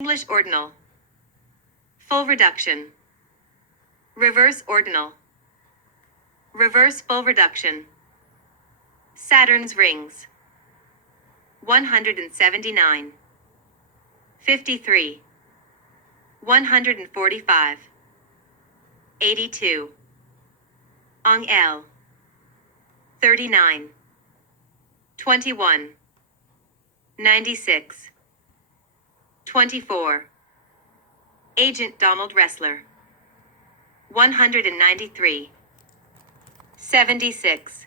English ordinal. Full reduction. Reverse ordinal. Reverse full reduction. Saturn's rings. 179. 53. 145. 82. Ong L. 39. 21. 96. 24. Agent Donald Ressler. 193. 76.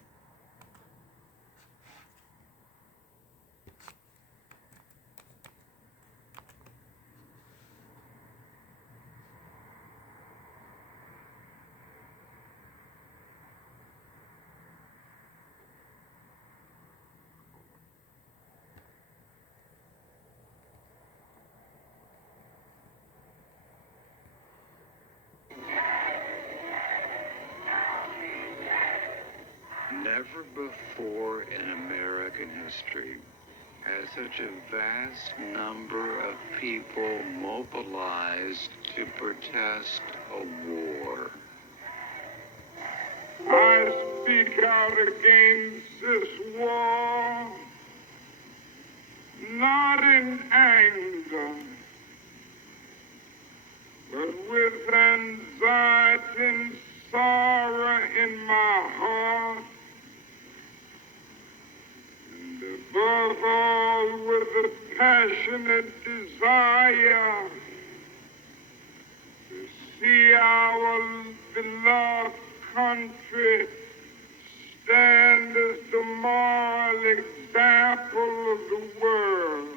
Never before in American history has such a vast number of people mobilized to protest a war. I speak out against this war, not in anger, but with anxiety and sorrow in my heart, and above all with a passionate desire to see our beloved country stand as the moral example of the world.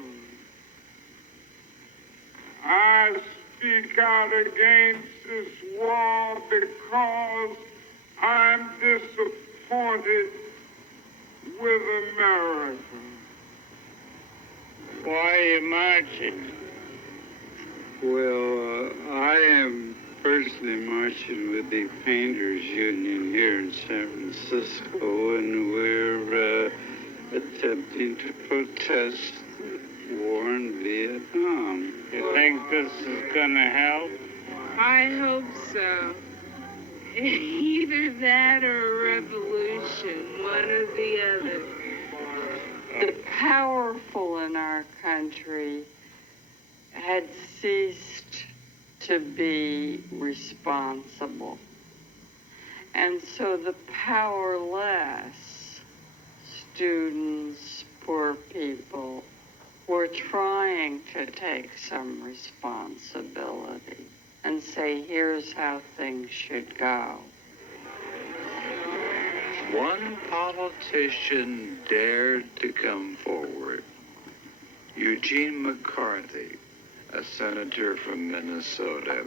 I speak out against this war because I'm disappointed with America. Why are you marching? Well, I am personally marching with the Painters Union here in San Francisco, and we're attempting to protest the war in Vietnam. You think this is gonna help? I hope so. Either that or a revolution, one or the other. The powerful in our country had ceased to be responsible. And so the powerless, students, poor people, were trying to take some responsibility and say, here's how things should go. One politician dared to come forward. Eugene McCarthy, a senator from Minnesota,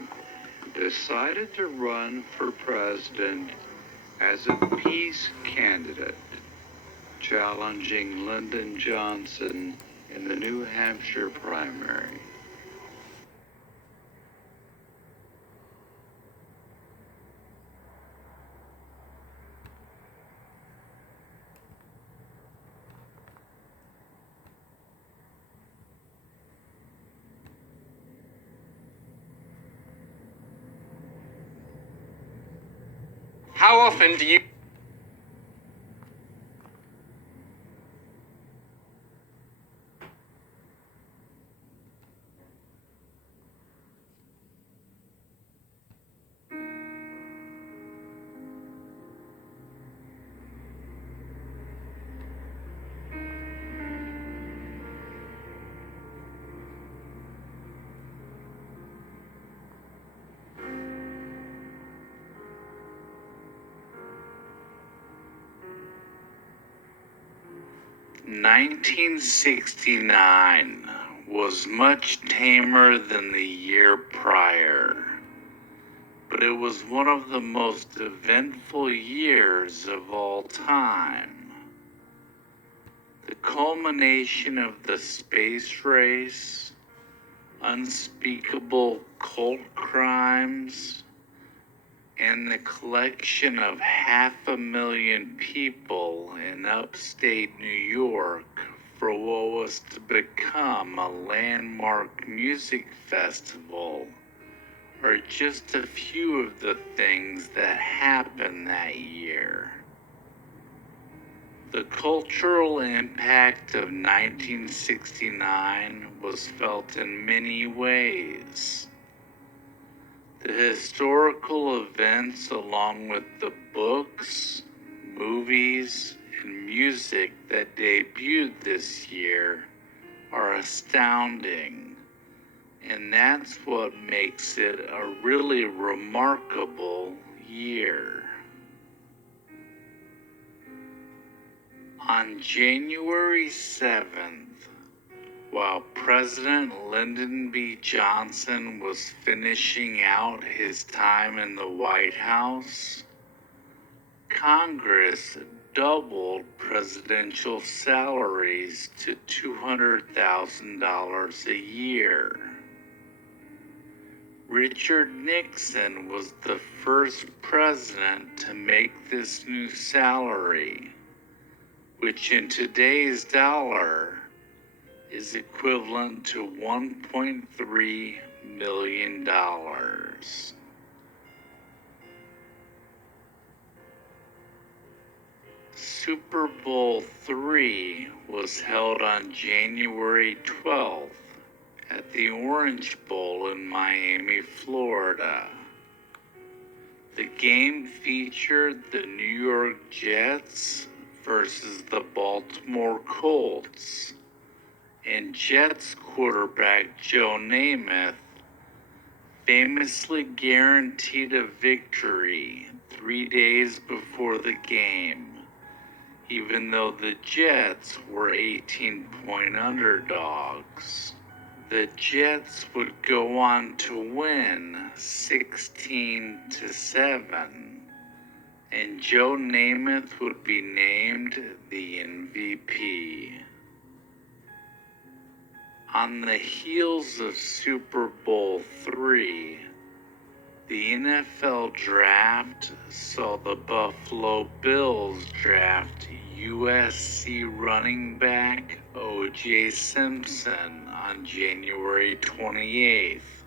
decided to run for president as a peace candidate, challenging Lyndon Johnson in the New Hampshire primary. How often do you... "1969 was much tamer than the year prior, but it was one of the most eventful years of all time. The culmination of the space race, unspeakable cult crimes, and the collection of 500,000 people in upstate New York for what was to become a landmark music festival are just a few of the things that happened that year. The cultural impact of 1969 was felt in many ways. The historical events, along with the books, movies, and music that debuted this year, are astounding, and that's what makes it a really remarkable year. On January 7th, while President Lyndon B. Johnson was finishing out his time in the White House, Congress doubled presidential salaries to $200,000 a year. Richard Nixon was the first president to make this new salary, which in today's dollar is equivalent to $1.3 million. Super Bowl III was held on January 12th at the Orange Bowl in Miami, Florida. The game featured the New York Jets versus the Baltimore Colts, and Jets quarterback Joe Namath famously guaranteed a victory 3 days before the game, even though the Jets were 18-point underdogs. The Jets would go on to win 16-7, and Joe Namath would be named the MVP. On the heels of Super Bowl III, the NFL draft saw the Buffalo Bills draft USC running back O.J. Simpson on January 28th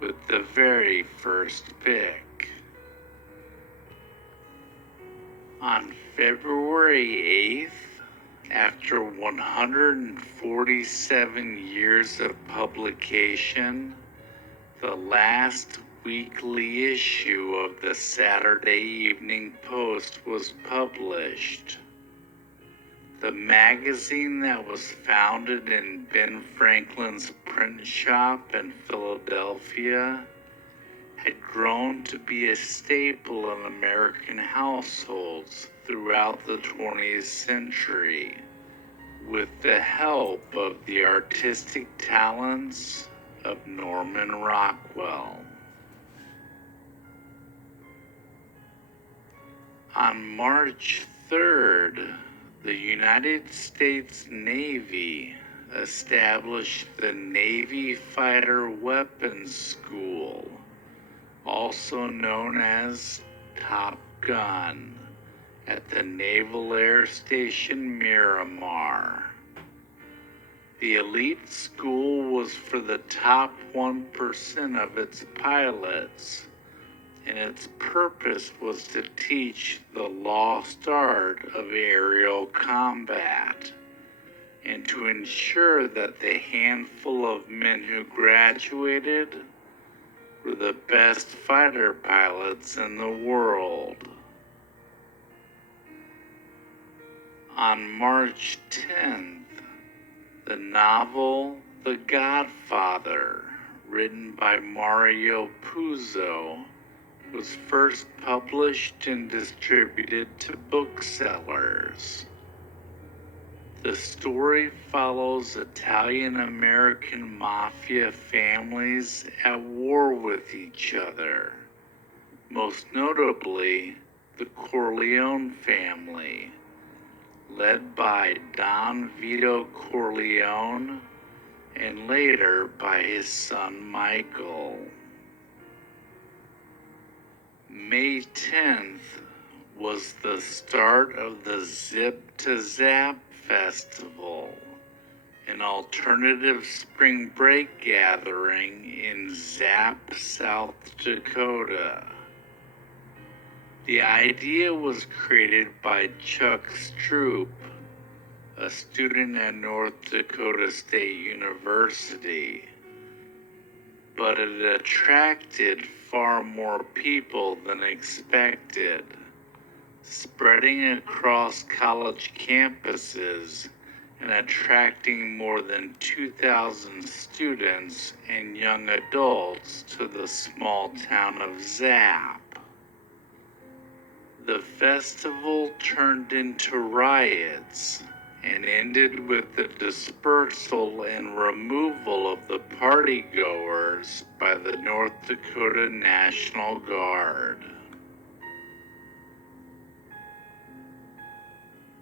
with the very first pick. On February 8th, after 147 years of publication, the last weekly issue of the Saturday Evening Post was published. The magazine that was founded in Ben Franklin's print shop in Philadelphia had grown to be a staple in American households throughout the 20th century, with the help of the artistic talents of Norman Rockwell. On March 3rd, the United States Navy established the Navy Fighter Weapons School, also known as Top Gun, at the Naval Air Station Miramar. The elite school was for the top 1% of its pilots, and its purpose was to teach the lost art of aerial combat, and to ensure that the handful of men who graduated were the best fighter pilots in the world. On March 10th, the novel The Godfather, written by Mario Puzo, was first published and distributed to booksellers. The story follows Italian-American mafia families at war with each other, most notably the Corleone family, led by Don Vito Corleone and later by his son Michael. May 10th was the start of the Zip to Zap Festival, an alternative spring break gathering in Zap, South Dakota. The idea was created by Chuck Stroop, a student at North Dakota State University, but it attracted far more people than expected, spreading across college campuses and attracting more than 2,000 students and young adults to the small town of Zap. The festival turned into riots and ended with the dispersal and removal of the partygoers by the North Dakota National Guard.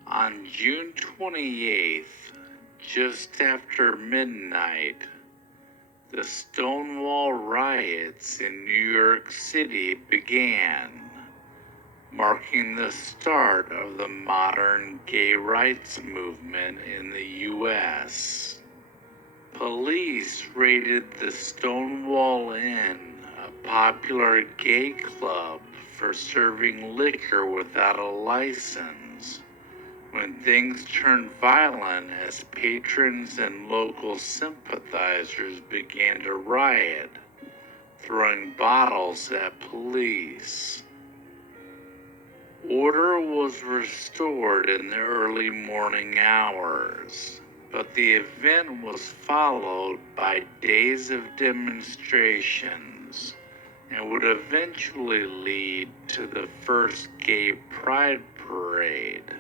On June 28th, just after midnight, the Stonewall riots in New York City began, marking the start of the modern gay rights movement in the U.S. Police raided the Stonewall Inn, a popular gay club, for serving liquor without a license, when things turned violent as patrons and local sympathizers began to riot, throwing bottles at police. Order was restored in the early morning hours, but the event was followed by days of demonstrations and would eventually lead to the first gay pride parade,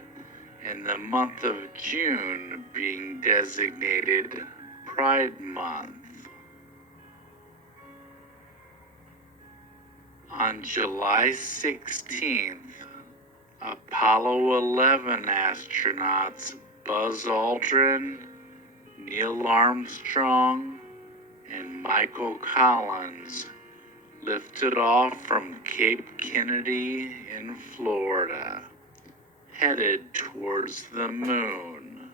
and the month of June being designated Pride Month. On July 16th, Apollo 11 astronauts Buzz Aldrin, Neil Armstrong, and Michael Collins lifted off from Cape Kennedy in Florida, headed towards the moon.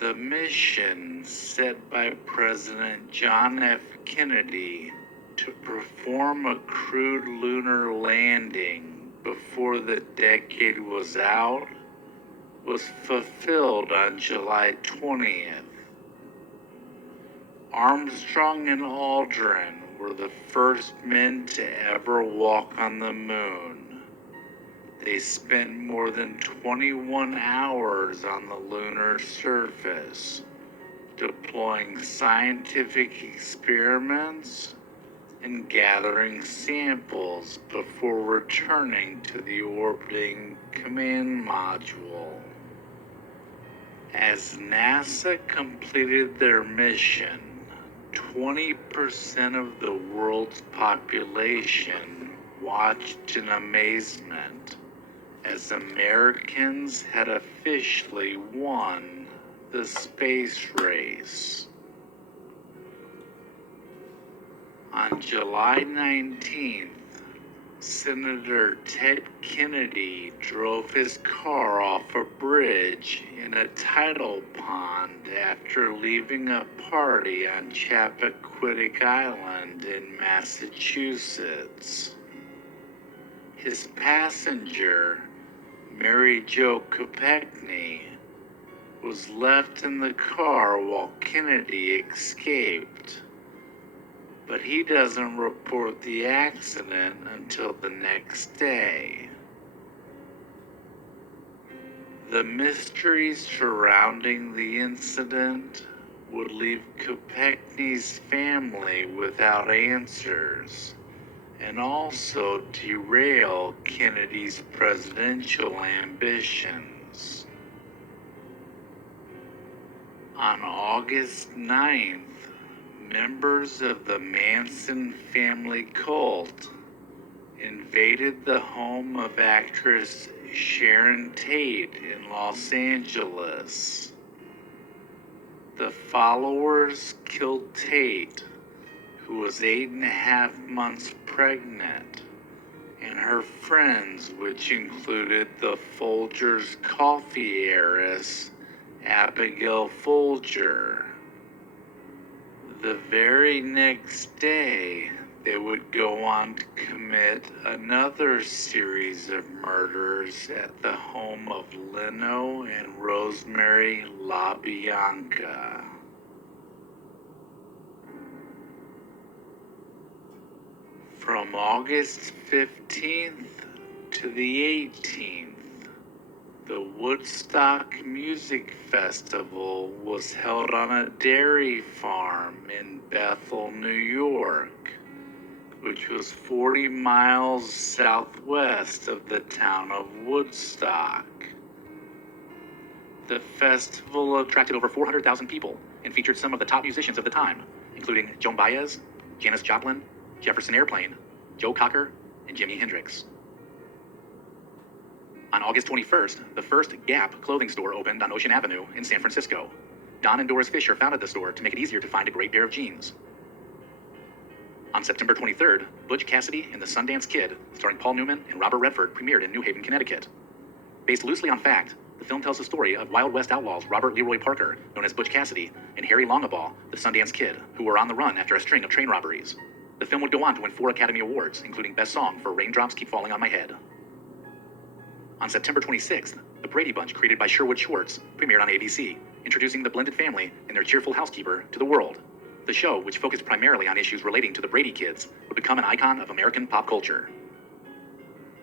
The mission set by President John F. Kennedy to perform a crewed lunar landing before the decade was out was fulfilled on July 20th. Armstrong and Aldrin were the first men to ever walk on the moon. They spent more than 21 hours on the lunar surface, deploying scientific experiments and gathering samples before returning to the orbiting command module. As NASA completed their mission, 20% of the world's population watched in amazement as Americans had officially won the space race. On July 19th, Senator Ted Kennedy drove his car off a bridge in a tidal pond after leaving a party on Chappaquiddick Island in Massachusetts. His passenger, Mary Jo Kopechne, was left in the car while Kennedy escaped, but he doesn't report the accident until the next day. The mystery surrounding the incident would leave Kopechne's family without answers, and also derail Kennedy's presidential ambitions. On August 9th, members of the Manson family cult invaded the home of actress Sharon Tate in Los Angeles. The followers killed Tate, who was 8.5 months pregnant, and her friends, which included the Folgers coffee heiress, Abigail Folger. The very next day, they would go on to commit another series of murders at the home of Leno and Rosemary LaBianca. From August 15th to the 18th, the Woodstock Music Festival was held on a dairy farm in Bethel, New York, which was 40 miles southwest of the town of Woodstock. The festival attracted over 400,000 people and featured some of the top musicians of the time, including Joan Baez, Janis Joplin, Jefferson Airplane, Joe Cocker, and Jimi Hendrix. On August 21st, the first Gap clothing store opened on Ocean Avenue in San Francisco. Don and Doris Fisher founded the store to make it easier to find a great pair of jeans. On September 23rd, Butch Cassidy and the Sundance Kid, starring Paul Newman and Robert Redford, premiered in New Haven, Connecticut. Based loosely on fact, the film tells the story of Wild West outlaws Robert Leroy Parker, known as Butch Cassidy, and Harry Longabaugh, the Sundance Kid, who were on the run after a string of train robberies. The film would go on to win 4 Academy Awards, including Best Song for Raindrops Keep Falling on My Head. On September 26th, The Brady Bunch, created by Sherwood Schwartz, premiered on ABC, introducing the blended family and their cheerful housekeeper to the world. The show, which focused primarily on issues relating to the Brady kids, would become an icon of American pop culture.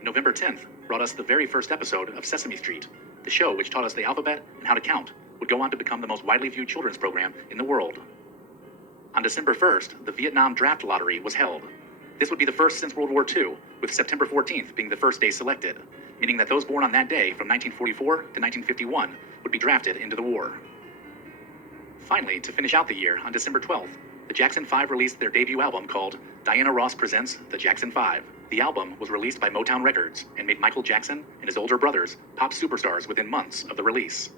November 10th brought us the very first episode of Sesame Street. The show, which taught us the alphabet and how to count, would go on to become the most widely viewed children's program in the world. On December 1st, the Vietnam Draft Lottery was held. This would be the first since World War II, with September 14th being the first day selected, meaning that those born on that day from 1944 to 1951 would be drafted into the war. Finally, to finish out the year, on December 12th, the Jackson 5 released their debut album called Diana Ross Presents The Jackson 5. The album was released by Motown Records and made Michael Jackson and his older brothers pop superstars within months of the release.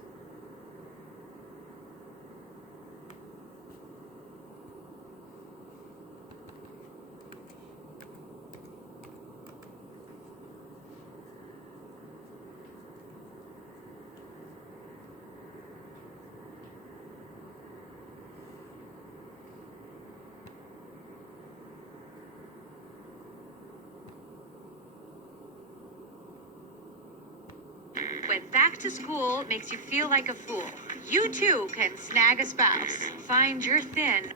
When back to school makes you feel like a fool, you too can snag a spouse. Find your thin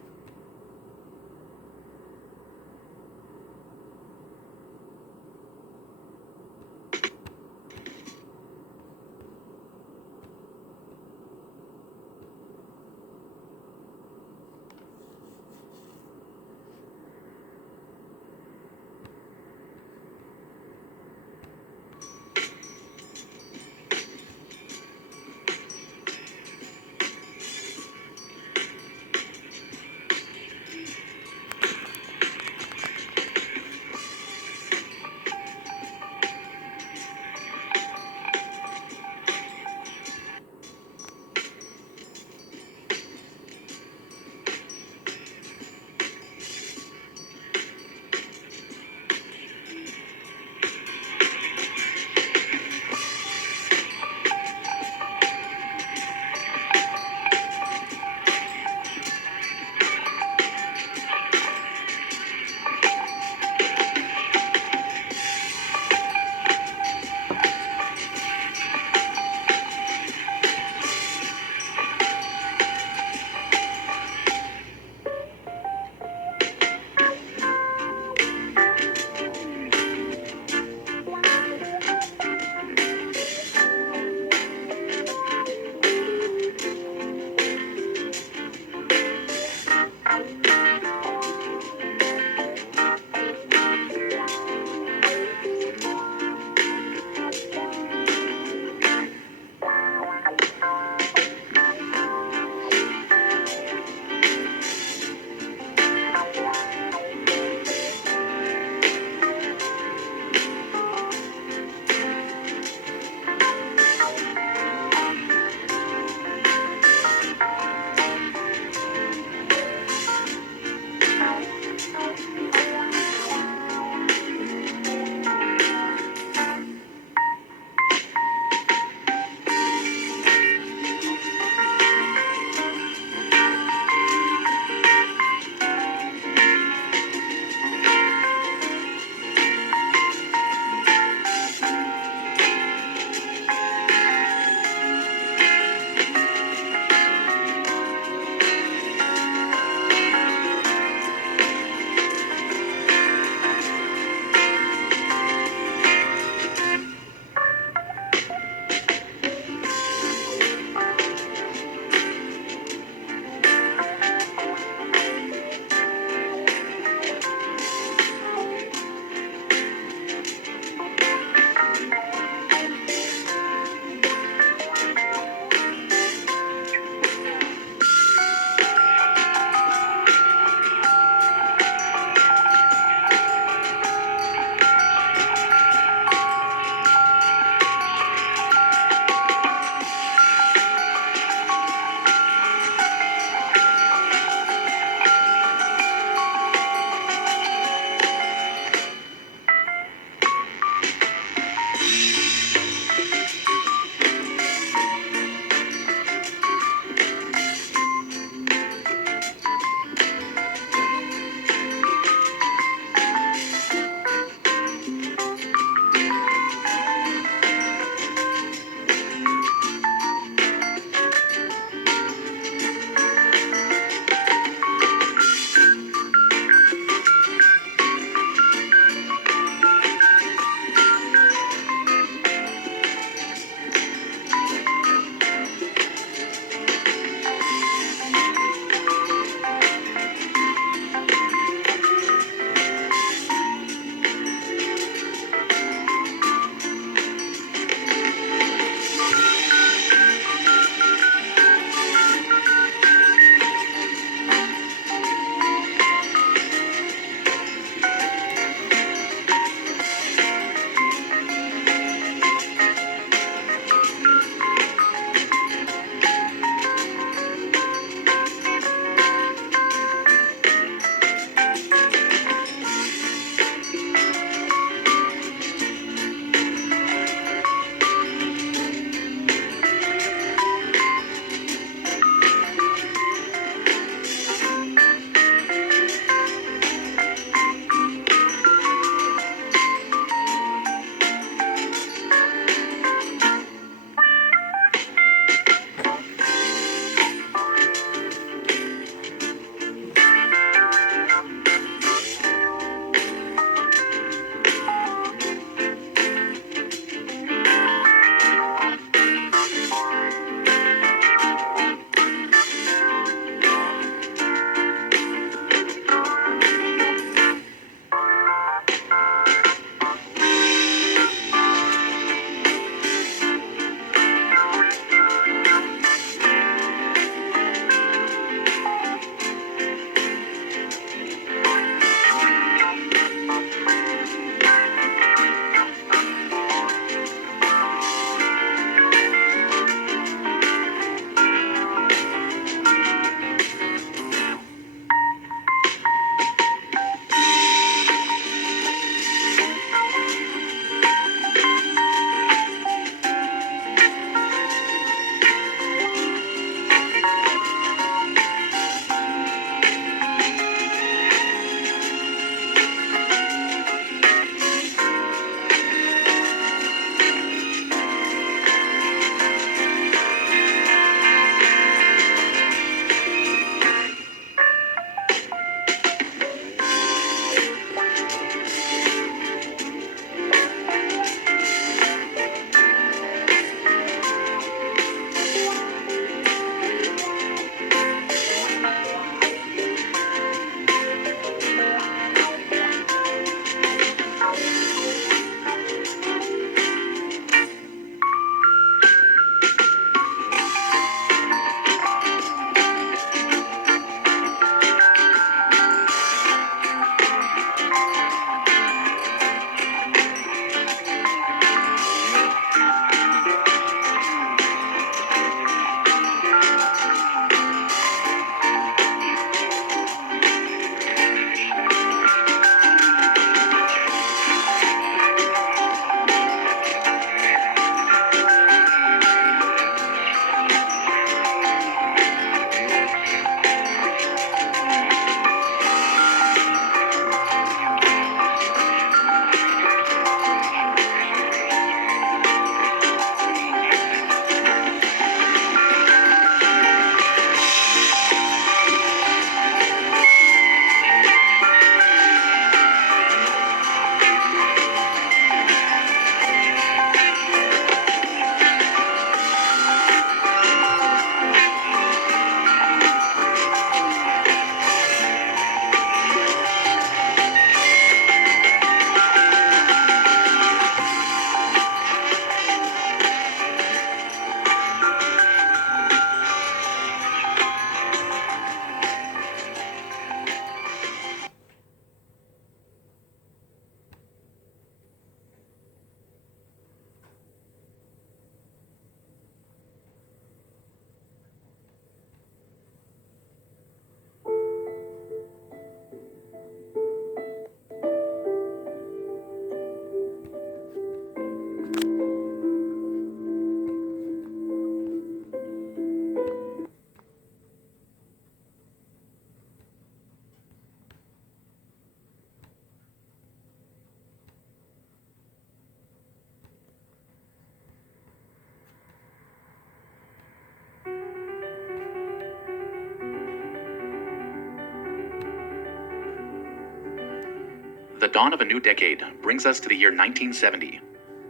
The dawn of a new decade brings us to the year 1970.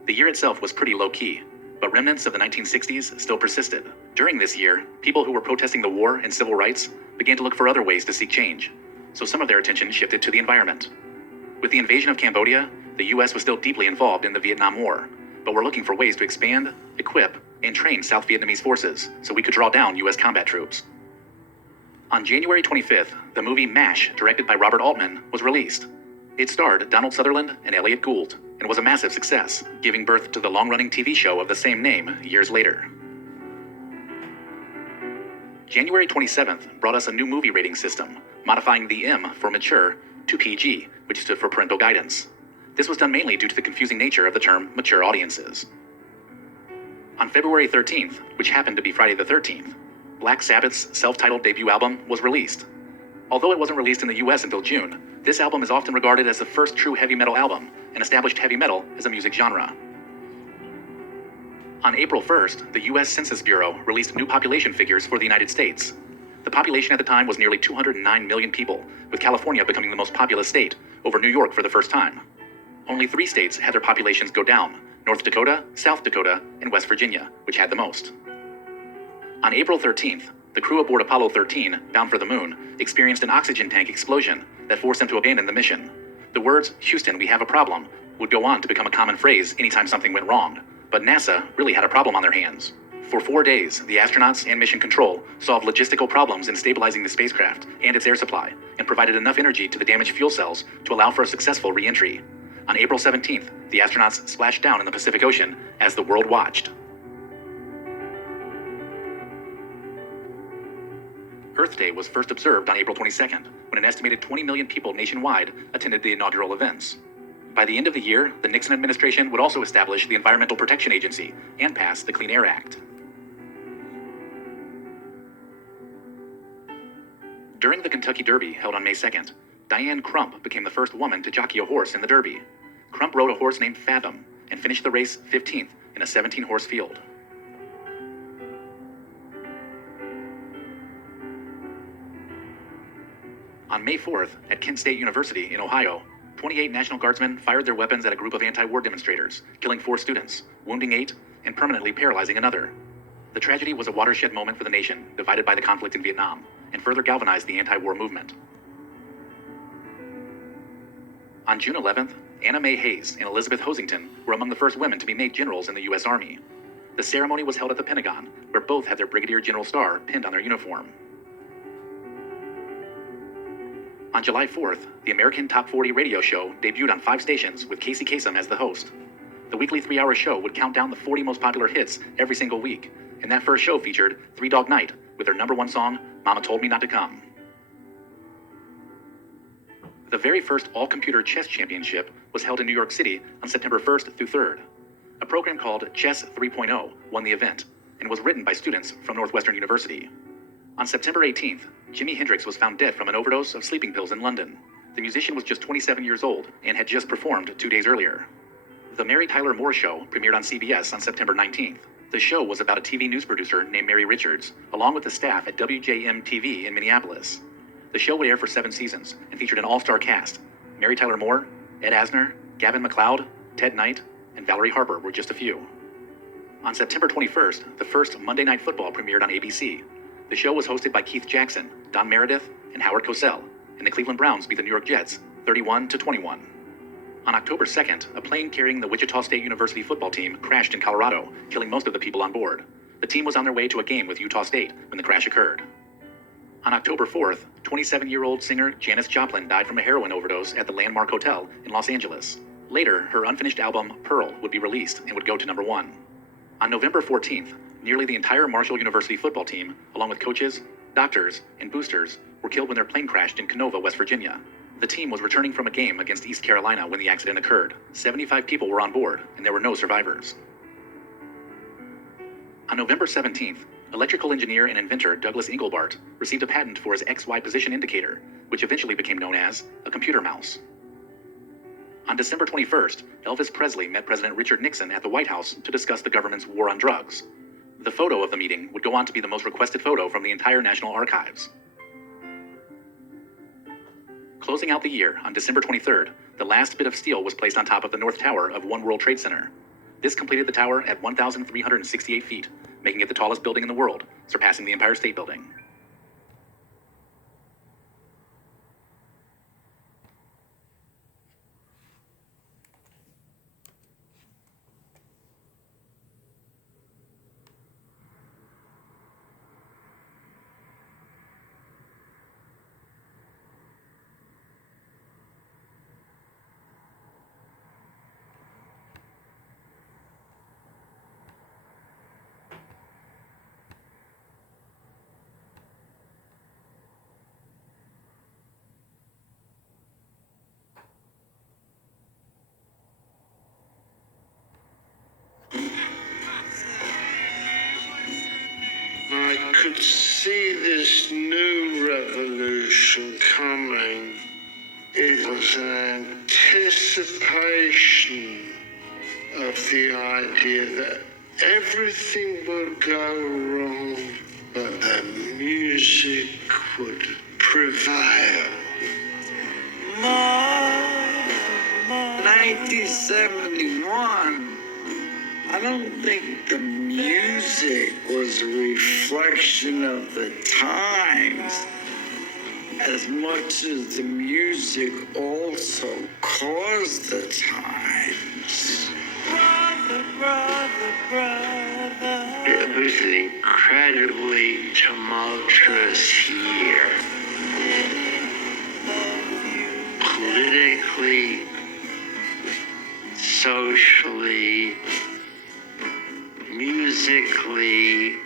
The year itself was pretty low-key, but remnants of the 1960s still persisted. During this year, people who were protesting the war and civil rights began to look for other ways to seek change, so some of their attention shifted to the environment. With the invasion of Cambodia, the US was still deeply involved in the Vietnam War, but were looking for ways to expand, equip, and train South Vietnamese forces so we could draw down US combat troops. On January 25th, the movie MASH, directed by Robert Altman, was released. It starred Donald Sutherland and Elliot Gould, and was a massive success, giving birth to the long-running TV show of the same name years later. January 27th brought us a new movie rating system, modifying the M for mature to PG, which stood for parental guidance. This was done mainly due to the confusing nature of the term mature audiences. On February 13th, which happened to be Friday the 13th, Black Sabbath's self-titled debut album was released. Although it wasn't released in the US until June, this album is often regarded as the first true heavy metal album and established heavy metal as a music genre. On April 1st, the US Census Bureau released new population figures for the United States. The population at the time was nearly 209 million people, with California becoming the most populous state, over New York for the first time. Only 3 states had their populations go down: North Dakota, South Dakota, and West Virginia, which had the most. On April 13th, the crew aboard Apollo 13, bound for the moon, experienced an oxygen tank explosion that forced them to abandon the mission. The words, "Houston, we have a problem," would go on to become a common phrase anytime something went wrong, but NASA really had a problem on their hands. For 4 days, the astronauts and mission control solved logistical problems in stabilizing the spacecraft and its air supply, and provided enough energy to the damaged fuel cells to allow for a successful re-entry. On April 17th, the astronauts splashed down in the Pacific Ocean as the world watched. Earth Day was first observed on April 22nd, when an estimated 20 million people nationwide attended the inaugural events. By the end of the year, the Nixon administration would also establish the Environmental Protection Agency and pass the Clean Air Act. During the Kentucky Derby held on May 2nd, Diane Crump became the first woman to jockey a horse in the Derby. Crump rode a horse named Fathom and finished the race 15th in a 17-horse field. On May 4th, at Kent State University in Ohio, 28 National Guardsmen fired their weapons at a group of anti-war demonstrators, killing 4 students, wounding 8, and permanently paralyzing another. The tragedy was a watershed moment for the nation, divided by the conflict in Vietnam, and further galvanized the anti-war movement. On June 11th, Anna Mae Hayes and Elizabeth Hosington were among the first women to be made generals in the U.S. Army. The ceremony was held at the Pentagon, where both had their Brigadier General star pinned on their uniform. On July 4th, the American Top 40 radio show debuted on 5 stations with Casey Kasem as the host. The weekly 3-hour show would count down the 40 most popular hits every single week, and that first show featured Three Dog Night with their #1 song, Mama Told Me Not to Come. The very first all-computer chess championship was held in New York City on September 1st through 3rd. A program called Chess 3.0 won the event and was written by students from Northwestern University. On September 18th, Jimi Hendrix was found dead from an overdose of sleeping pills in London. The musician was just 27 years old and had just performed 2 days earlier. The Mary Tyler Moore Show premiered on CBS on September 19th. The show was about a TV news producer named Mary Richards, along with the staff at WJM-TV in Minneapolis. The show would air for 7 seasons and featured an all-star cast. Mary Tyler Moore, Ed Asner, Gavin MacLeod, Ted Knight, and Valerie Harper were just a few. On September 21st, the first Monday Night Football premiered on ABC. The show was hosted by Keith Jackson, Don Meredith, and Howard Cosell, and the Cleveland Browns beat the New York Jets 31-21. On October 2nd, a plane carrying the Wichita State University football team crashed in Colorado, killing most of the people on board. The team was on their way to a game with Utah State when the crash occurred. On October 4th, 27-year-old singer Janis Joplin died from a heroin overdose at the Landmark Hotel in Los Angeles. Later, her unfinished album, Pearl, would be released and would go to #1. On November 14th, nearly the entire Marshall University football team, along with coaches, doctors, and boosters, were killed when their plane crashed in Canova, West Virginia. The team was returning from a game against East Carolina when the accident occurred. 75 people were on board, and there were no survivors. On November 17th, electrical engineer and inventor Douglas Engelbart received a patent for his XY position indicator, which eventually became known as a computer mouse. On December 21st, Elvis Presley met President Richard Nixon at the White House to discuss the government's war on drugs. The photo of the meeting would go on to be the most requested photo from the entire National Archives. Closing out the year, on December 23rd, the last bit of steel was placed on top of the North Tower of One World Trade Center. This completed the tower at 1,368 feet, making it the tallest building in the world, surpassing the Empire State Building. I could see this new revolution coming. It was an anticipation of the idea that everything would go wrong, but the music would prevail. 1971. I don't think the music was a reflection of the times as much as the music also caused the times. It was an incredibly tumultuous year. Politically, socially, musically,